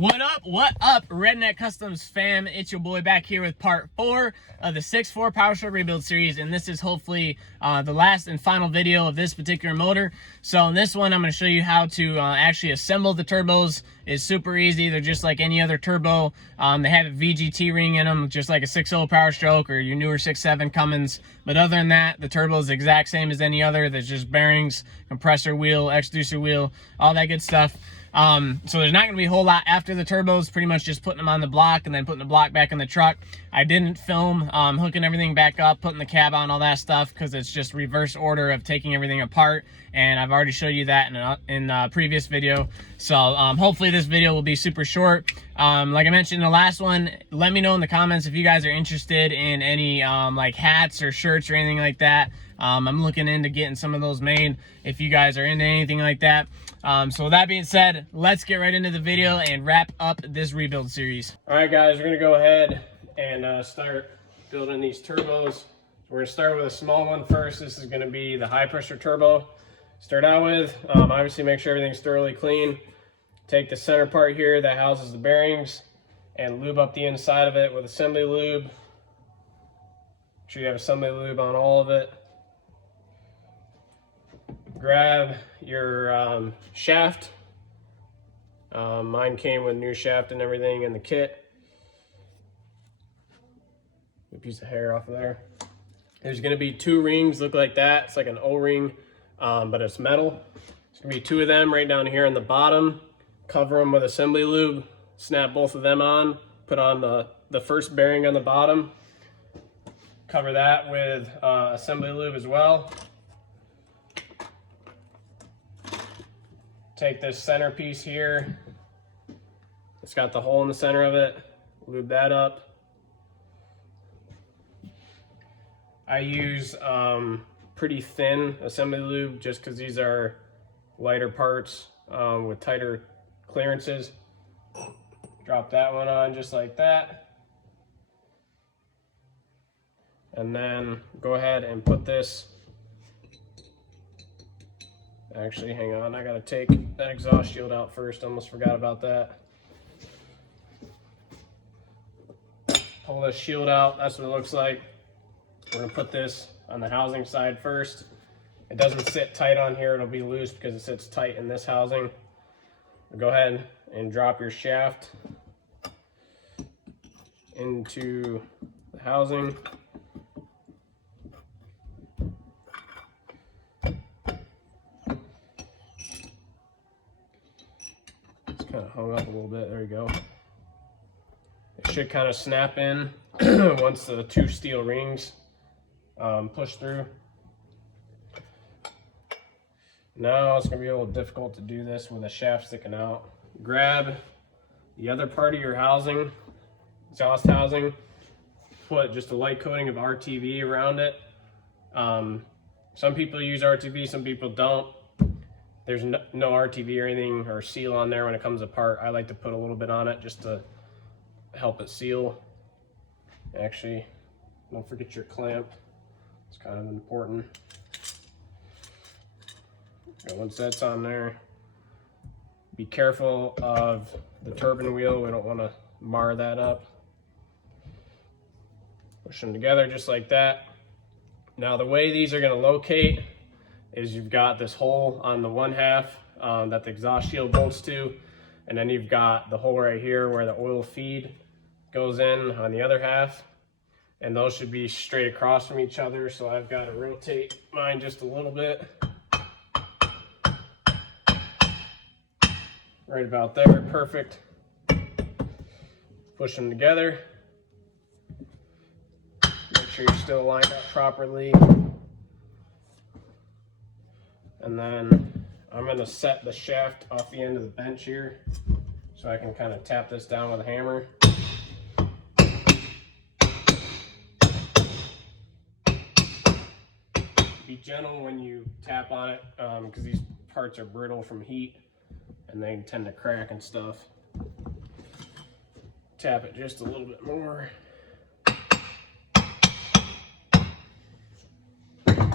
What up, Redneck Customs fam? It's your boy back here with part 4 of the 6.4 Powerstroke rebuild series, and this is hopefully the last and final video of this particular motor. So in this one, I'm going to show you how to actually assemble the turbos. It's super easy. They're just like any other turbo. They have a VGT ring in them, just like a 6.0 Powerstroke or your newer 6.7 Cummins. But other than that, the turbo is the exact same as any other. There's just bearings, compressor wheel, extruder wheel, all that good stuff. So there's not going to be a whole lot after the turbos, pretty much just putting them on the block and then putting the block back in the truck. I didn't film hooking everything back up, putting the cab on, all that stuff, because it's just reverse order of taking everything apart, and I've already showed you that in a previous video. So hopefully this video will be super short. Like I mentioned in the last one, let me know in the comments if you guys are interested in any like hats or shirts or anything like that. I'm looking into getting some of those made if you guys are into anything like that. So with that being said, let's get right into the video and wrap up this rebuild series. All right, guys, we're gonna go ahead and start building these turbos. We're gonna start with a small one first. This is gonna be the high pressure turbo. Start out with, obviously make sure everything's thoroughly clean. Take the center part here that houses the bearings and lube up the inside of it with assembly lube. Make sure you have assembly lube on all of it. Grab your shaft. Mine came with new shaft and everything in the kit. A piece of hair off of there. There's going to be 2 rings, look like that. It's like an O-ring, but it's metal. There's going to be 2 of them right down here on the bottom. Cover them with assembly lube. Snap both of them on. Put on the first bearing on the bottom. Cover that with assembly lube as well. Take this center piece here. It's got the hole in the center of it. Lube that up. I use pretty thin assembly lube just because these are lighter parts with tighter clearances. Drop that one on just like that. And then go ahead and put this. Actually, hang on, I gotta take that exhaust shield out first. Almost forgot about that. Pull this shield out, that's what it looks like. We're gonna put this on the housing side first. It doesn't sit tight on here, it'll be loose because it sits tight in this housing. Go ahead and drop your shaft into the housing. Kind of hung up a little bit, there you go. It should kind of snap in once the 2 steel rings push through. Now it's going to be a little difficult to do this with a shaft sticking out. Grab the other part of your housing, exhaust housing, put just a light coating of RTV around it. Some people use RTV, some people don't. There's no RTV or anything or seal on there when it comes apart. I like to put a little bit on it just to help it seal. Actually, don't forget your clamp. It's kind of important. And once that's on there, be careful of the turbine wheel. We don't want to mar that up. Push them together just like that. Now the way these are going to locate is you've got this hole on the one half that the exhaust shield bolts to, and then you've got the hole right here where the oil feed goes in on the other half, and those should be straight across from each other. So I've got to rotate mine just a little bit. Right about there, perfect. Push them together. Make sure you're still lined up properly. And then I'm going to set the shaft off the end of the bench here so I can kind of tap this down with a hammer. Be gentle when you tap on it because these parts are brittle from heat and they tend to crack and stuff. Tap it just a little bit more.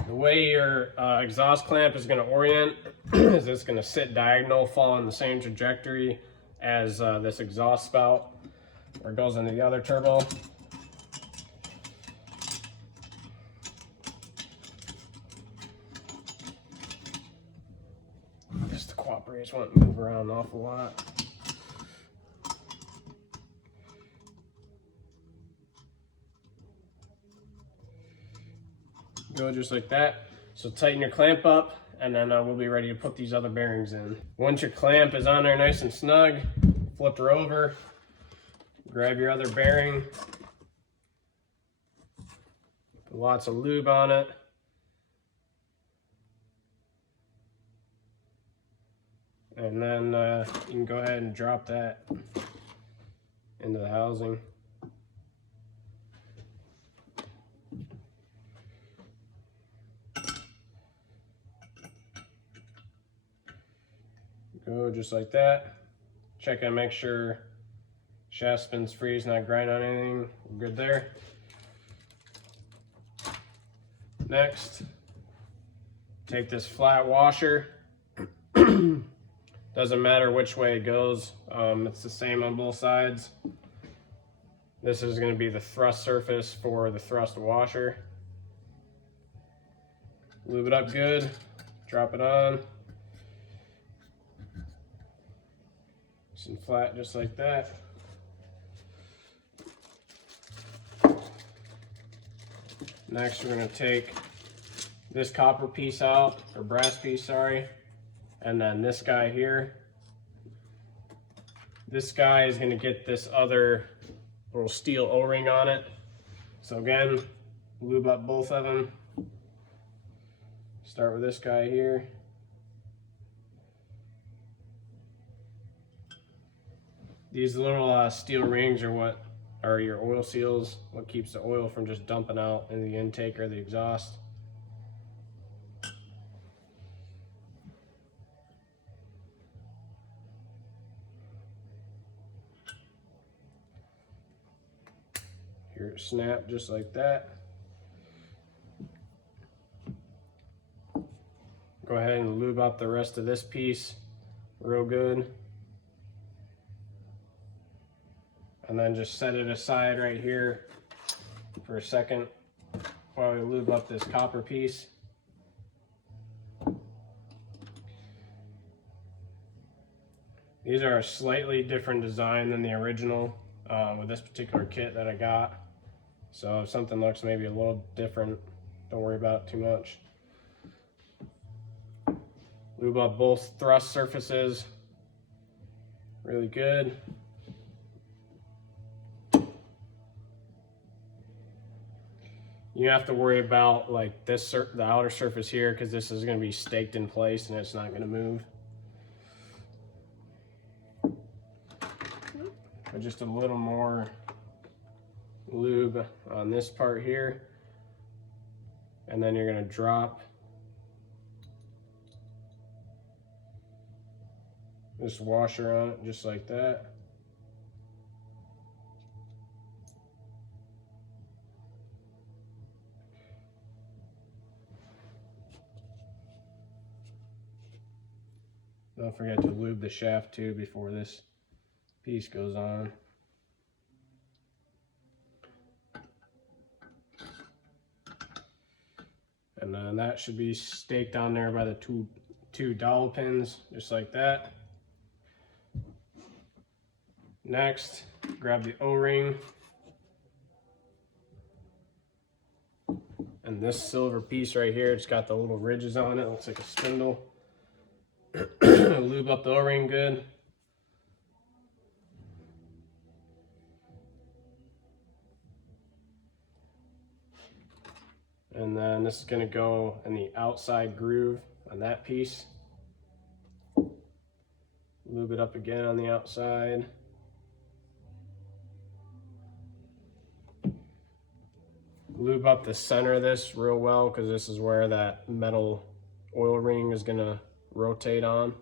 The way your exhaust clamp is going to orient is it's going to sit diagonal, follow in the same trajectory as this exhaust spout, where it goes into the other turbo. Just the cooperators want to move around an awful lot. Go just like that. So tighten your clamp up, and then we'll be ready to put these other bearings in. Once your clamp is on there nice and snug, flip her over, grab your other bearing, put lots of lube on it. And then you can go ahead and drop that into the housing. Go just like that. Check and make sure shaft spin's free, it's not grinding on anything. We're good there. Next, take this flat washer. Doesn't matter which way it goes, it's the same on both sides. This is going to be the thrust surface for the thrust washer. Lube it up good, drop it on. Nice and flat just like that. Next we're going to take this copper piece out, or brass piece, sorry. And then this guy here. This guy is going to get this other little steel O-ring on it. So again, lube up both of them. Start with this guy here. These little steel rings are what are your oil seals, what keeps the oil from just dumping out in the intake or the exhaust. Here it snap just like that. Go ahead and lube up the rest of this piece real good. And then just set it aside right here for a second while we lube up this copper piece. These are a slightly different design than the original with this particular kit that I got. So if something looks maybe a little different, don't worry about it too much. Lube up both thrust surfaces really good. You have to worry about like this, the outer surface here, because this is going to be staked in place and it's not going to move. But just a little more lube on this part here, and then you're going to drop this washer on it just like that. Don't forget to lube the shaft too before this piece goes on. And then that should be staked on there by the two dowel pins, just like that. Next, grab the O-ring. And this silver piece right here, it's got the little ridges on it, looks like a spindle. Lube up the O-ring good. And then this is going to go in the outside groove on that piece. Lube it up again on the outside. Lube up the center of this real well, because this is where that metal oil ring is going to rotate on.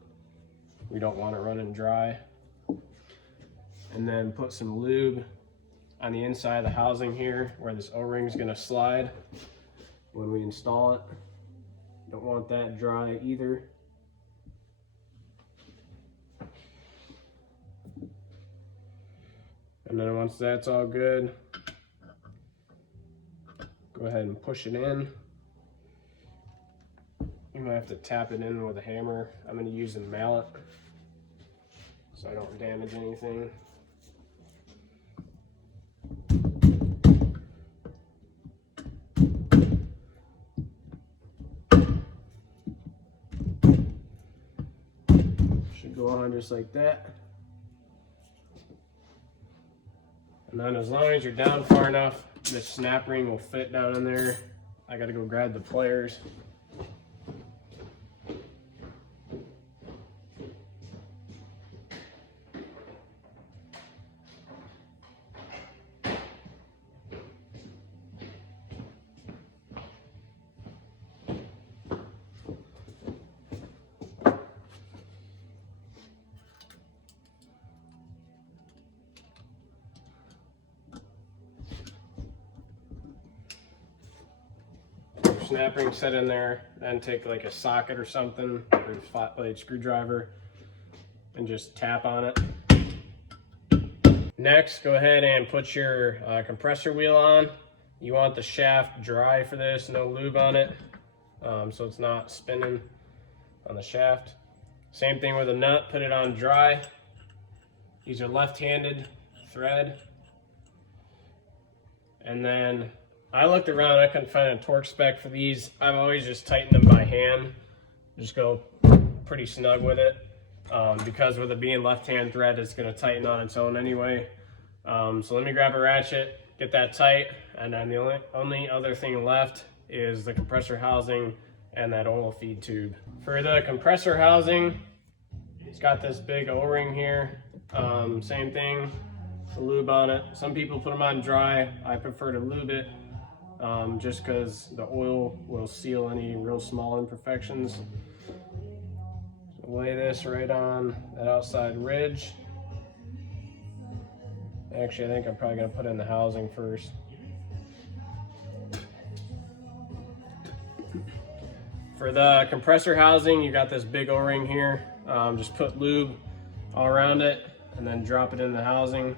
We don't want it running dry. And then put some lube on the inside of the housing here where this O-ring is going to slide when we install it. Don't want that dry either. And then once that's all good, go ahead and push it in. You might have to tap it in with a hammer. I'm going to use a mallet so I don't damage anything. Should go on just like that. And then as long as you're down far enough, the snap ring will fit down in there. I got to go grab the pliers. Snap ring set in there, then take like a socket or something, or a flat blade screwdriver, and just tap on it. Next, go ahead and put your compressor wheel on. You want the shaft dry for this, no lube on it, so it's not spinning on the shaft. Same thing with the nut, put it on dry. These are left-handed thread. And then I looked around, I couldn't find a torque spec for these. I've always just tightened them by hand. Just go pretty snug with it. Because with it being left-hand thread, it's gonna tighten on its own anyway. So let me grab a ratchet, get that tight, and then the only other thing left is the compressor housing and that oil feed tube. For the compressor housing, it's got this big O-ring here. Same thing, the lube on it. Some people put them on dry. I prefer to lube it. Just because the oil will seal any real small imperfections. So lay this right on that outside ridge. Actually, I think I'm probably going to put in the housing first. For the compressor housing, you got this big O-ring here. Just put lube all around it and then drop it in the housing.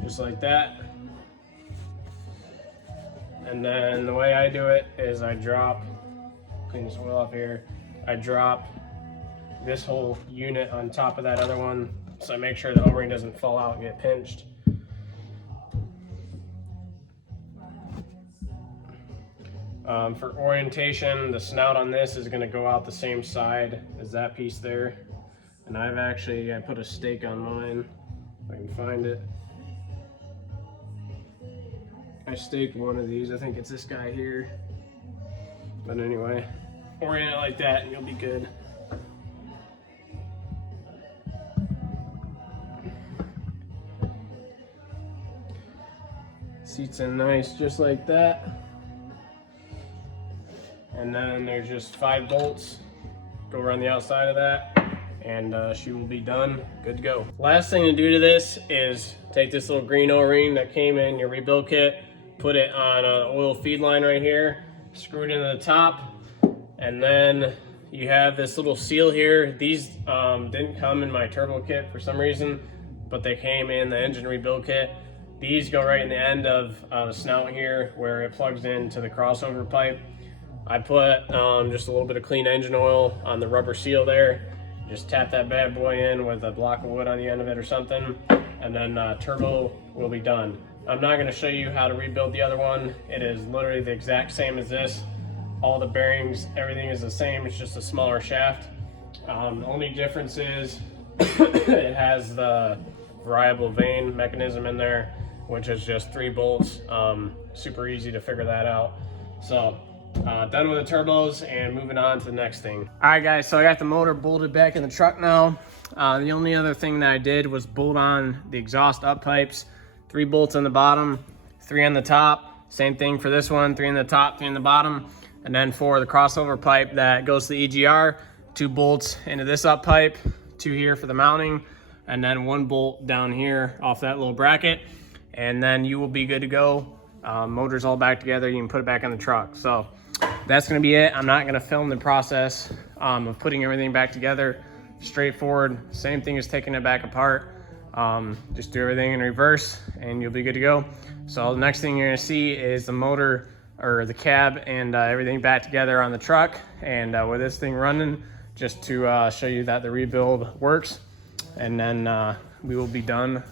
Just like that. And then the way I do it is I drop, clean this oil off here, I drop this whole unit on top of that other one, so I make sure the O-ring doesn't fall out and get pinched. For orientation, the snout on this is going to go out the same side as that piece there. And I put a stake on mine, if I can find it. I staked one of these, I think it's this guy here. But anyway, orient it like that and you'll be good. Seats in nice, just like that. And then there's just 5 bolts. Go around the outside of that and she will be done, good to go. Last thing to do to this is take this little green O-ring that came in your rebuild kit, put it on an oil feed line right here, screw it into the top, and then you have this little seal here. These didn't come in my turbo kit for some reason, but they came in the engine rebuild kit. These go right in the end of the snout here where it plugs into the crossover pipe. I put just a little bit of clean engine oil on the rubber seal there. Just tap that bad boy in with a block of wood on the end of it or something, and then turbo will be done. I'm not going to show you how to rebuild the other one. It is literally the exact same as this. All the bearings, everything is the same. It's just a smaller shaft. The only difference is it has the variable vane mechanism in there, which is just 3 bolts. Super easy to figure that out. So done with the turbos and moving on to the next thing. All right guys, so I got the motor bolted back in the truck now. The only other thing that I did was bolt on the exhaust up pipes. 3 bolts on the bottom, 3 on the top. Same thing for this one, 3 on the top, 3 on the bottom. And then for the crossover pipe that goes to the EGR, 2 bolts into this up pipe, 2 here for the mounting, and then 1 bolt down here off that little bracket. And then you will be good to go. Motor's all back together, you can put it back on the truck. So that's gonna be it. I'm not gonna film the process of putting everything back together. Straightforward, same thing as taking it back apart. Just do everything in reverse and you'll be good to go. So the next thing you're gonna see is the motor or the cab and everything back together on the truck, and with this thing running, just to show you that the rebuild works, and then we will be done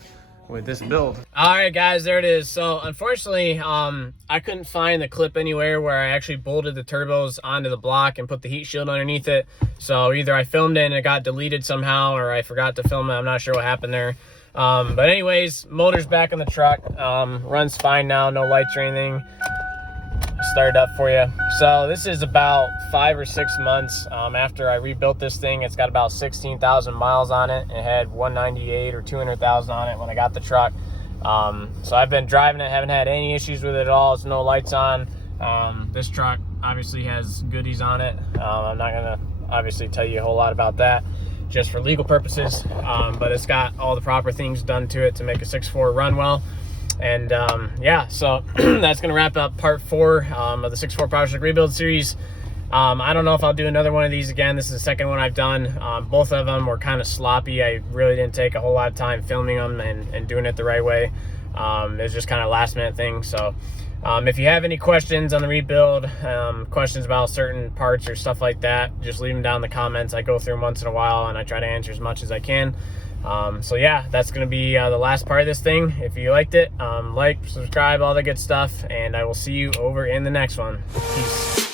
with this build. All right, guys, there it is. So unfortunately, I couldn't find the clip anywhere where I actually bolted the turbos onto the block and put the heat shield underneath it. So either I filmed it and it got deleted somehow, or I forgot to film it. I'm not sure what happened there. But anyways, motor's back in the truck. Runs fine now, no lights or anything. Started up for you. So this is about 5 or 6 months after I rebuilt this thing. It's got about 16,000 miles on it. It had 198 or 200,000 on it when I got the truck. So I've been driving it, haven't had any issues with it at all. It's no lights on. This truck obviously has goodies on it. I'm not gonna obviously tell you a whole lot about that just for legal purposes, but it's got all the proper things done to it to make a 6.4 run well. And yeah, so that's gonna wrap up part 4 of the 6.4 Powerstroke rebuild series. I don't know if I'll do another one of these again. This is the second one I've done. Both of them were kind of sloppy. I really didn't take a whole lot of time filming them and doing it the right way. It was just kind of last minute thing. So if you have any questions on the rebuild, questions about certain parts or stuff like that, just leave them down in the comments. I go through them once in a while and I try to answer as much as I can. So yeah, that's gonna be the last part of this thing. If you liked it, like, subscribe, all the good stuff, and I will see you over in the next one. Peace.